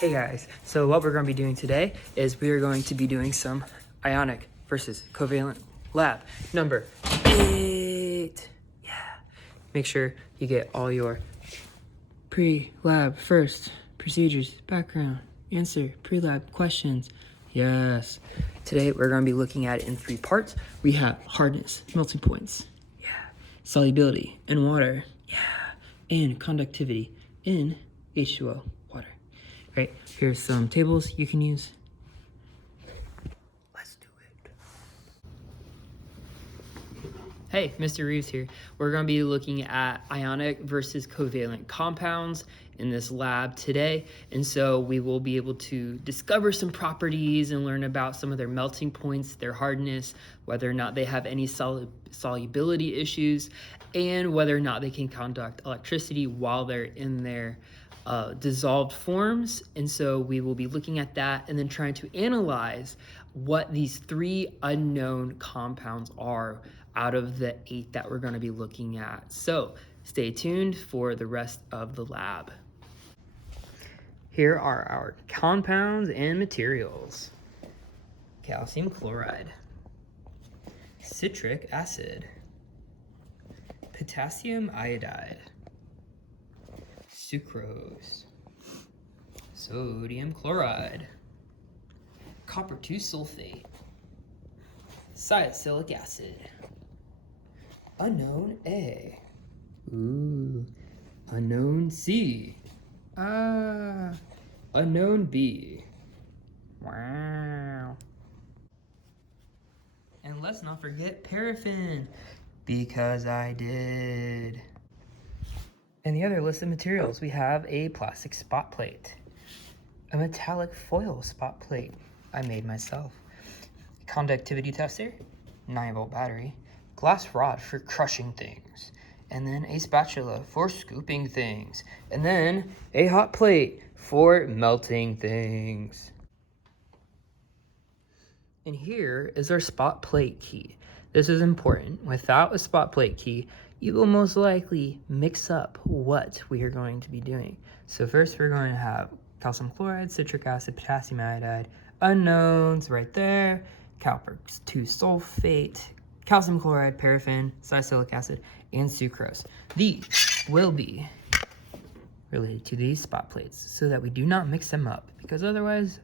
Hey guys, so what we're going to be doing today is we are going to be doing some Ionic versus Covalent Lab number 8. Yeah. Make sure you get all your pre-lab first, procedures, background, answer, pre-lab questions. Yes. Today we're going to be looking at it in 3 parts. We have hardness, melting points, yeah, solubility in water, yeah, and conductivity in H2O, water. Right, here's some tables you can use. Let's do it. Hey, Mr. Reeves here. We're going to be looking at ionic versus covalent compounds in this lab today. And so we will be able to discover some properties and learn about some of their melting points, their hardness, whether or not they have any solubility issues, and whether or not they can conduct electricity while they're in their dissolved forms. And so we will be looking at that and then trying to analyze what these 3 unknown compounds are out of the 8 that we're going to be looking at. So stay tuned for the rest of the lab. Here are our compounds and materials. Calcium chloride, citric acid, potassium iodide, sucrose, sodium chloride, copper 2 sulfate, salicylic acid, unknown A, unknown C, unknown B, wow. And let's not forget paraffin, because I did. And the other list of materials, we have a plastic spot plate, a metallic foil spot plate I made myself, conductivity tester, 9-volt battery, glass rod for crushing things, and then a spatula for scooping things, and then a hot plate for melting things. And here is our spot plate key. This is important. Without a spot plate key, you will most likely mix up what we are going to be doing. So first we're going to have calcium chloride, citric acid, potassium iodide, unknowns right there, copper 2 sulfate, calcium chloride, paraffin, salicylic acid, and sucrose. These will be related to these spot plates so that we do not mix them up, because otherwise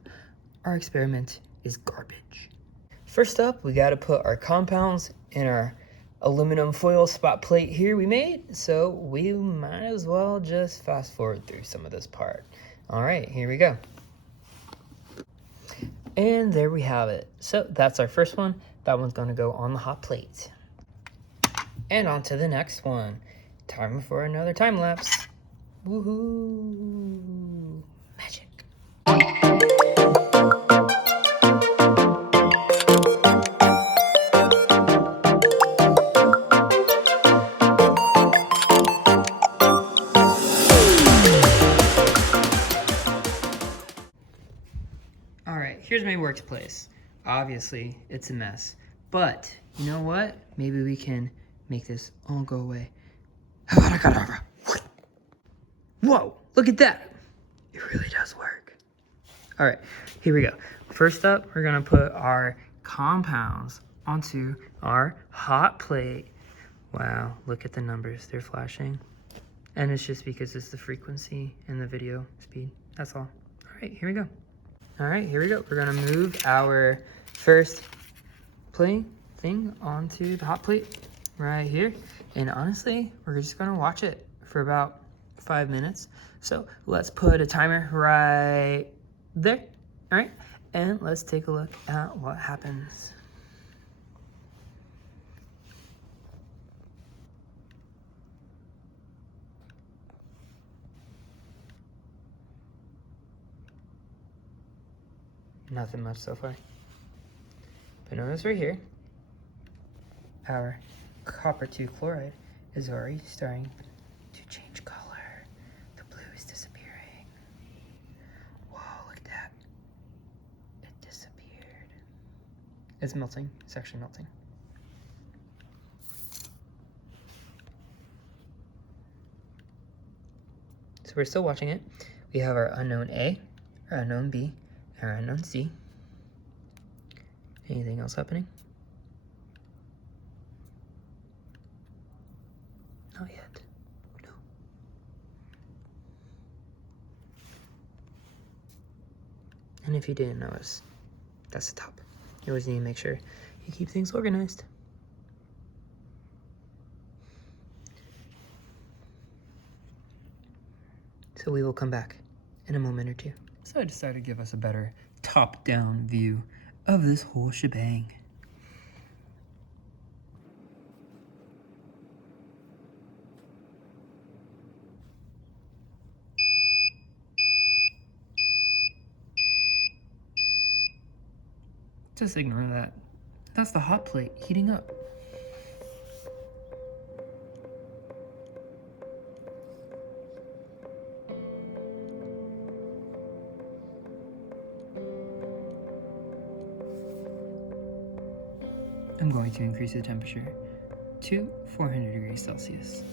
our experiment is garbage. First up, we got to put our compounds in our aluminum foil spot plate here we made, so we might as well just fast forward through some of this part. All right, here we go. And there we have it. So that's our first one. That one's going to go on the hot plate. And on to the next one. Time for another time lapse. Woohoo! Magic. Here's my workplace. Obviously, it's a mess. But, you know what? Maybe we can make this all go away. Whoa, look at that. It really does work. All right, here we go. First up, we're gonna put our compounds onto our hot plate. Wow, look at the numbers, they're flashing. And it's just because it's the frequency and the video speed, that's all. All right, here we go. All right, here we go. We're gonna move our first thing onto the hot plate right here. And honestly, we're just gonna watch it for about 5 minutes. So let's put a timer right there, all right? And let's take a look at what happens. Nothing much so far. But notice right here, our copper 2 chloride is already starting to change color. The blue is disappearing. Whoa, look at that. It disappeared. It's melting. It's actually melting. So we're still watching it. We have our unknown A our unknown B, our unknown C. Anything else happening? Not yet. No. And if you didn't notice, that's the top. You always need to make sure you keep things organized. So we will come back in a moment or two. So I decided to give us a better top-down view of this whole shebang. Just ignore that. That's the hot plate heating up. I'm going to increase the temperature to 400 degrees Celsius.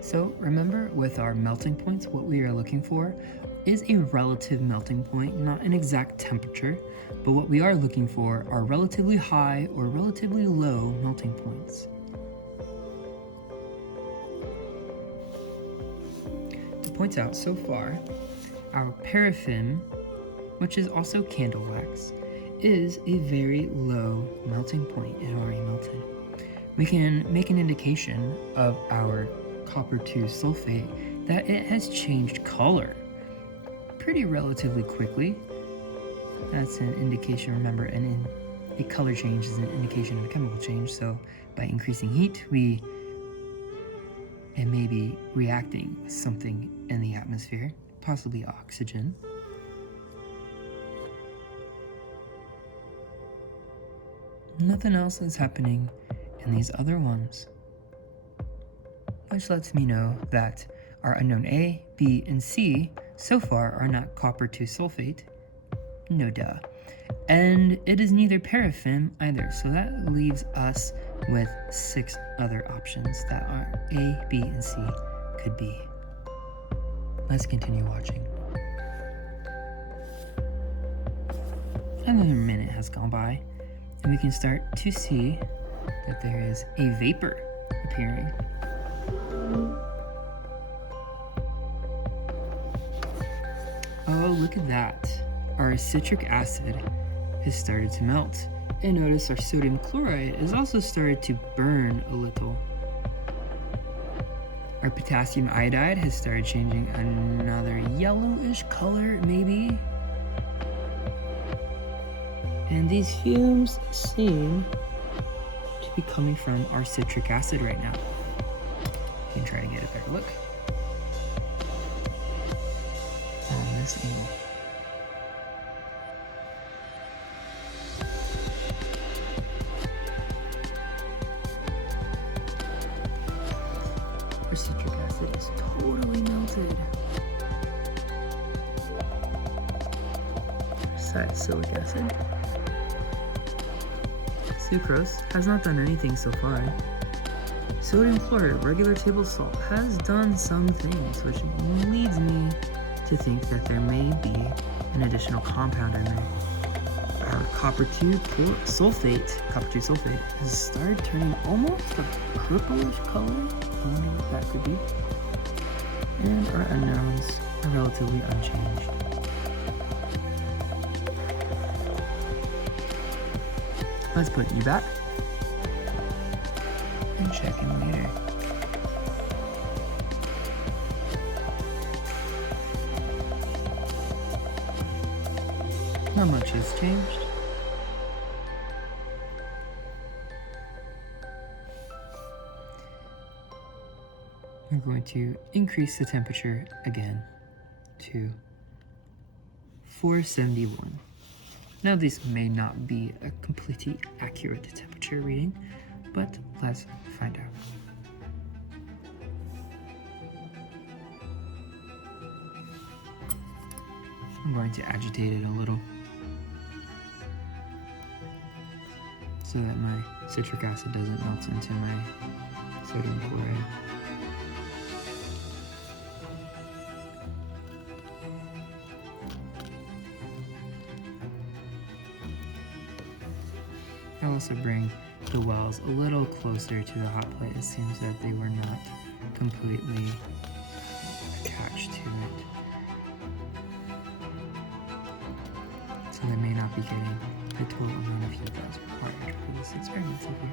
So remember, with our melting points, what we are looking for is a relative melting point, not an exact temperature, but what we are looking for are relatively high or relatively low melting points. To point out, so far, our paraffin, which is also candle wax, is a very low melting point. It already melted. We can make an indication of our copper 2 sulfate that it has changed color pretty relatively quickly. That's an indication, remember, a color change is an indication of a chemical change, so by increasing heat, it may be reacting with something in the atmosphere, possibly oxygen. Nothing else is happening in these other ones, which lets me know that our unknown A, B, and C so far are not copper 2 sulfate, no duh, and it is neither paraffin either, so that leaves us with 6 other options that our A, B, and C could be. Let's continue watching. Another minute has gone by, and we can start to see that there is a vapor appearing. Oh, look at that. Our citric acid has started to melt. And notice our sodium chloride has also started to burn a little. Our potassium iodide has started changing another yellowish color, maybe. And these fumes seem to be coming from our citric acid right now. You can try to get a better look on this angle. Our citric acid is totally melted. Salicylic acid. Sucrose has not done anything so far. Sodium chloride, regular table salt, has done some things, which leads me to think that there may be an additional compound in there. Our copper 2 sulfate has started turning almost a purplish color. I wonder what that could be. And our unknowns are relatively unchanged. Let's put you back and check in later. Not much has changed. We're going to increase the temperature again to 471. Now this may not be a completely accurate temperature reading, but let's find out. I'm going to agitate it a little so that my citric acid doesn't melt into my sodium chloride. I'll also bring the wells a little closer to the hot plate. It seems that they were not completely attached to it. So they may not be getting the total amount of heat that is required for this experiment so far.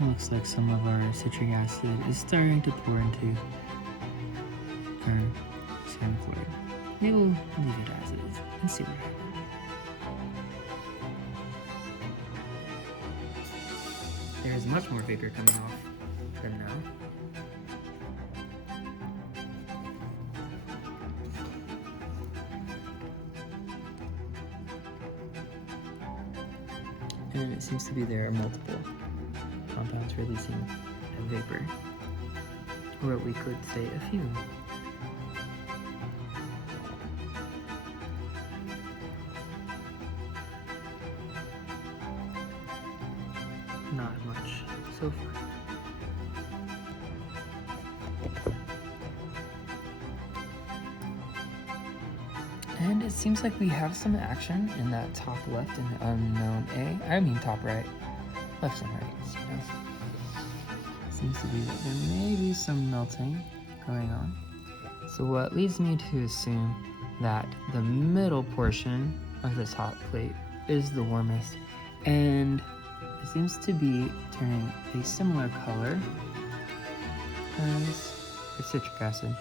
It looks like some of our citric acid is starting to pour into our sodium chloride. We will leave it as is and see what happens. There is much more vapor coming off than now. And it seems to be there are multiple compounds releasing a vapor, or we could say a fume. Not much so far. And it seems like we have some action in that top left and unknown A. I mean top right. Left and right, you know. Seems to be that there may be some melting going on. So what leads me to assume that the middle portion of this hot plate is the warmest, and it seems to be turning a similar color as the citric acid.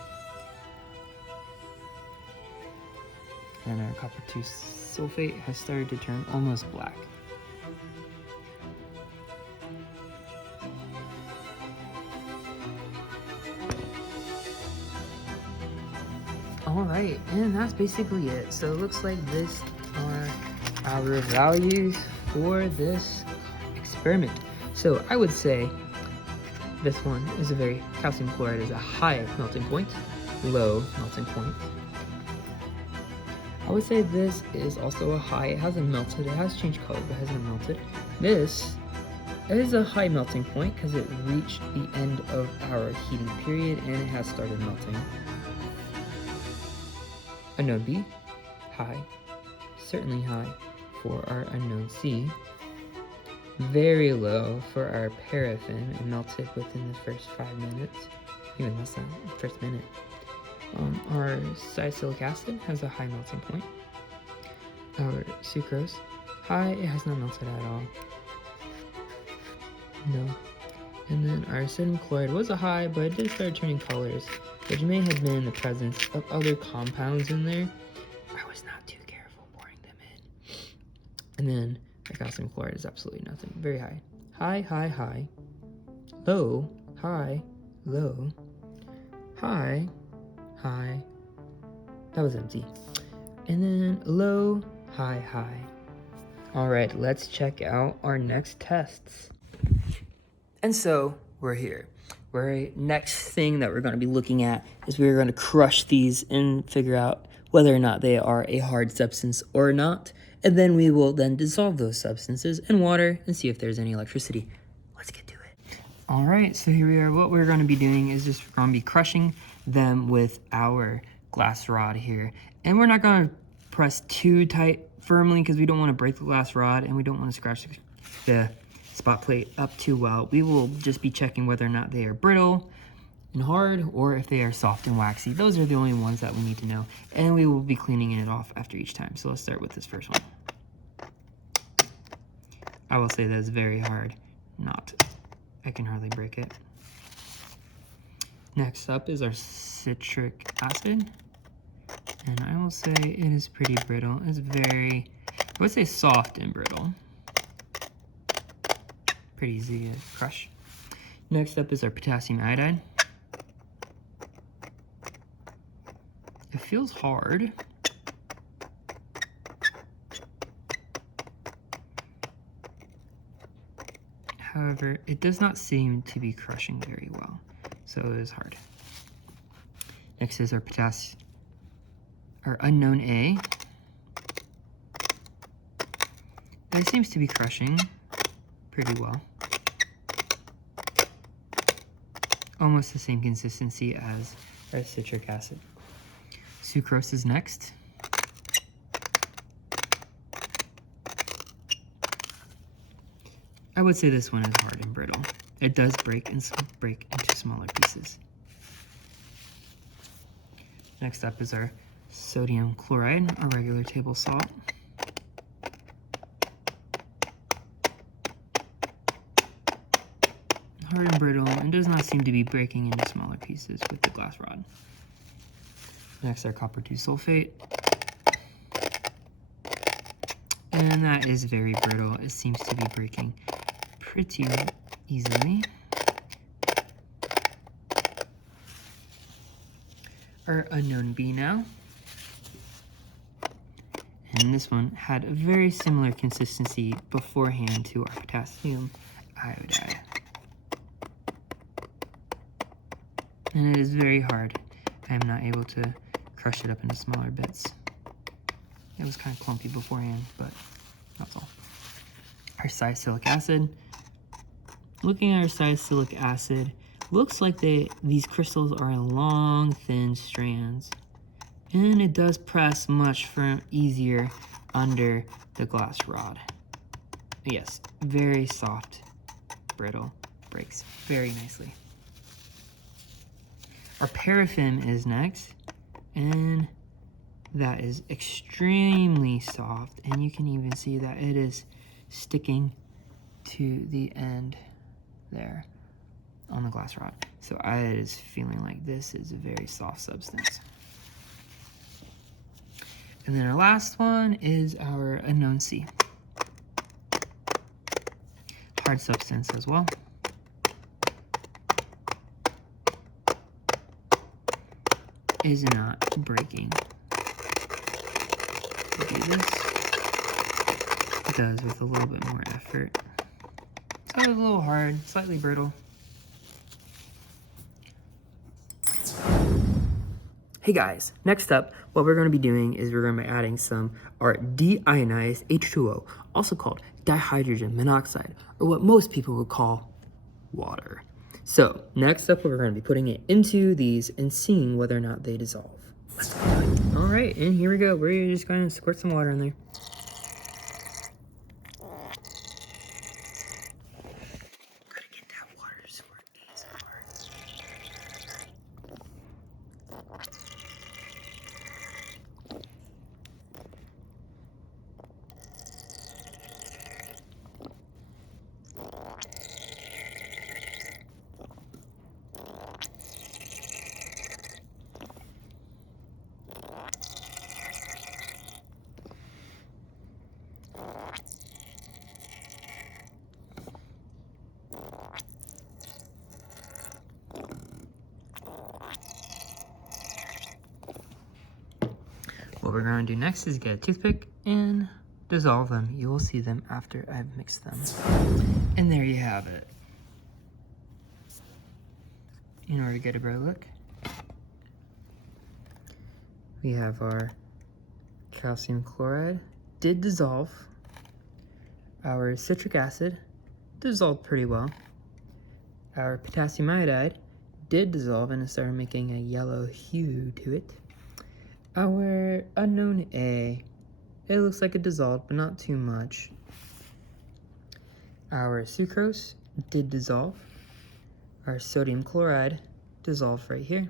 And our copper 2 sulfate has started to turn almost black. Alright, and that's basically it. So it looks like this are our values for this experiment. So I would say this one is a very, calcium chloride is a high melting point, low melting point. I would say this is also a high. It hasn't melted. It has changed color, but hasn't melted. This is a high melting point because it reached the end of our heating period and it has started melting. Unknown B, high. Certainly high for our unknown C. Very low for our paraffin. It melted within the first 5 minutes, even less than the first minute. Our salicylic acid has a high melting point. Our sucrose, high, it has not melted at all. No. And then our sodium chloride was a high, but it did start turning colors, which may have been the presence of other compounds in there. I was not too careful pouring them in. And then the calcium chloride is absolutely nothing. Very high. High, high, high. Low, high, low, high, high. That was empty. And then low, high, high. All right, let's check out our next tests. And so we're here. Next thing that we're going to be looking at is we're going to crush these and figure out whether or not they are a hard substance or not. And then we will then dissolve those substances in water and see if there's any electricity. Let's get to it. All right, so here we are. What we're going to be doing is just going to be crushing them with our glass rod here. And we're not going to press too tight firmly because we don't want to break the glass rod and we don't want to scratch the spot plate up too well. We will just be checking whether or not they are brittle and hard or if they are soft and waxy. Those are the only ones that we need to know. And we will be cleaning it off after each time. So let's start with this first one. I will say that it's very hard. I can hardly break it. Next up is our citric acid. And I will say it is pretty brittle. It's very, I would say soft and brittle. Pretty easy to crush. Next up is our potassium iodide. It feels hard. However, it does not seem to be crushing very well, so it is hard. Next is our unknown A. It seems to be crushing pretty well. Almost the same consistency as our citric acid. Sucrose is next. I would say this one is hard and brittle. It does break into smaller pieces. Next up is our sodium chloride, our regular table salt. Hard and brittle, and does not seem to be breaking into smaller pieces with the glass rod. Next, our copper 2 sulfate. And that is very brittle. It seems to be breaking pretty easily. Our unknown B now. And this one had a very similar consistency beforehand to our potassium iodide. And it is very hard. I am not able to crush it up into smaller bits. It was kind of clumpy beforehand, but that's all. Our salicylic acid. Looking at our salicylic acid, looks like these crystals are long, thin strands. And it does press much easier under the glass rod. Yes, very soft, brittle, breaks very nicely. Our paraffin is next, and that is extremely soft, and you can even see that it is sticking to the end there on the glass rod. So it is feeling like this is a very soft substance. And then our last one is our unknown C. Hard substance as well. Is not breaking. Do this. It does with a little bit more effort. So it's a little hard, slightly brittle. Hey guys, next up, what we're going to be doing is we're going to be adding some our deionized H2O, also called dihydrogen monoxide, or what most people would call water. So next up, we're going to be putting it into these and seeing whether or not they dissolve. Let's go. All right, and here we go. We're just going to squirt some water in there. Gotta get that water squirt ASMR. What we're going to do next is get a toothpick and dissolve them. You will see them after I've mixed them. And there you have it. In order to get a better look, we have our calcium chloride did dissolve. Our citric acid dissolved pretty well. Our potassium iodide did dissolve and it started making a yellow hue to it. Our unknown A, it looks like it dissolved, but not too much. Our sucrose did dissolve. Our sodium chloride dissolved right here.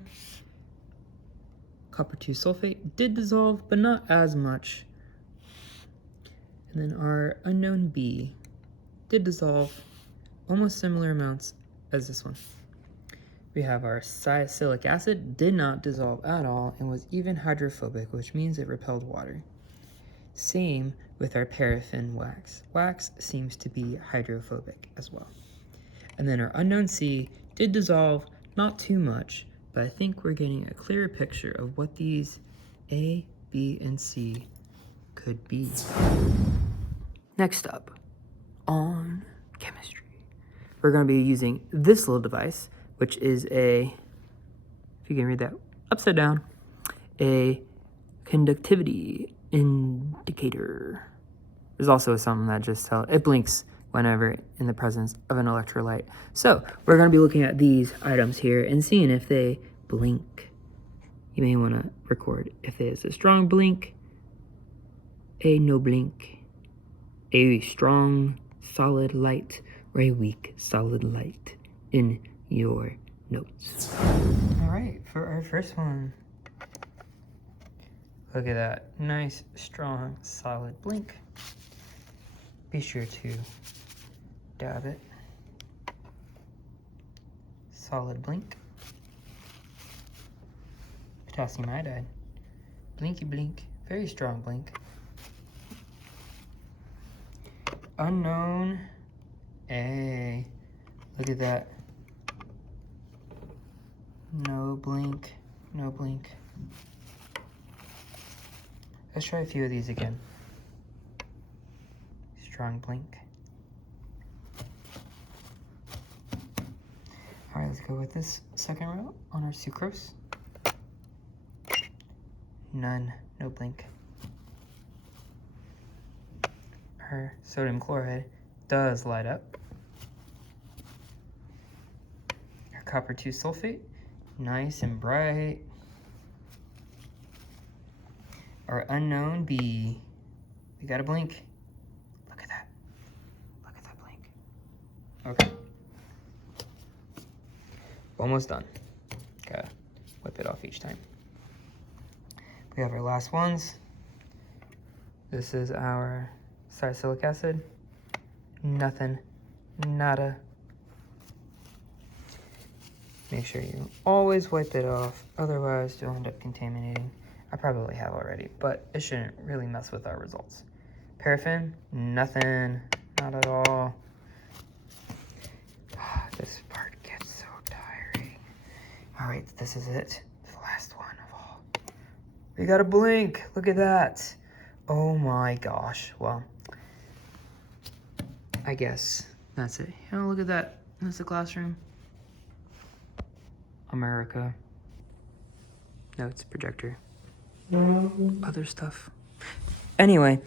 Copper 2 sulfate did dissolve, but not as much. And then our unknown B did dissolve, almost similar amounts as this one. We have our salicylic acid, did not dissolve at all and was even hydrophobic, which means it repelled water. Same with our paraffin wax. Wax seems to be hydrophobic as well. And then our unknown C did dissolve, not too much, but I think we're getting a clearer picture of what these A, B, and C could be. Next up, on chemistry, we're going to be using this little device, which is a, if you can read that upside down, a conductivity indicator. There's also something that just it blinks whenever in the presence of an electrolyte. So we're going to be looking at these items here and seeing if they blink you may want to record if it is a strong blink, a no blink, a strong solid light, or a weak solid light in your notes. All right, for our first one, look at that nice, strong, solid blink. Be sure to dab it. Solid blink. Potassium iodide. Blinky blink. Very strong blink. Unknown. A. Look at that. No blink. No blink. Let's try a few of these again. Strong blink. All right, let's go with this second row on our sucrose. None, no blink. Our sodium chloride does light up. Our copper 2 sulfate, nice and bright. Our unknown B, we got a blink. Look at that. Look at that blink. Okay. Almost done. Gotta whip it off each time. We have our last ones. This is our salicylic acid. Nothing. Nada. Make sure you always wipe it off, otherwise you'll end up contaminating. I probably have already, but it shouldn't really mess with our results. Paraffin, nothing, not at all. This part gets so tiring. All right, this is it, the last one of all. We got a blink, look at that. Oh my gosh, well, I guess that's it. Oh, look at that, that's the classroom. America. Notes, projector. Other stuff. Anyway,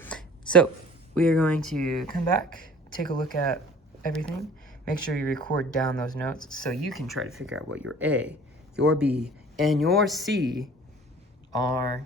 so we are going to come back, take a look at everything. Make sure you record down those notes so you can try to figure out what your A, your B, and your C are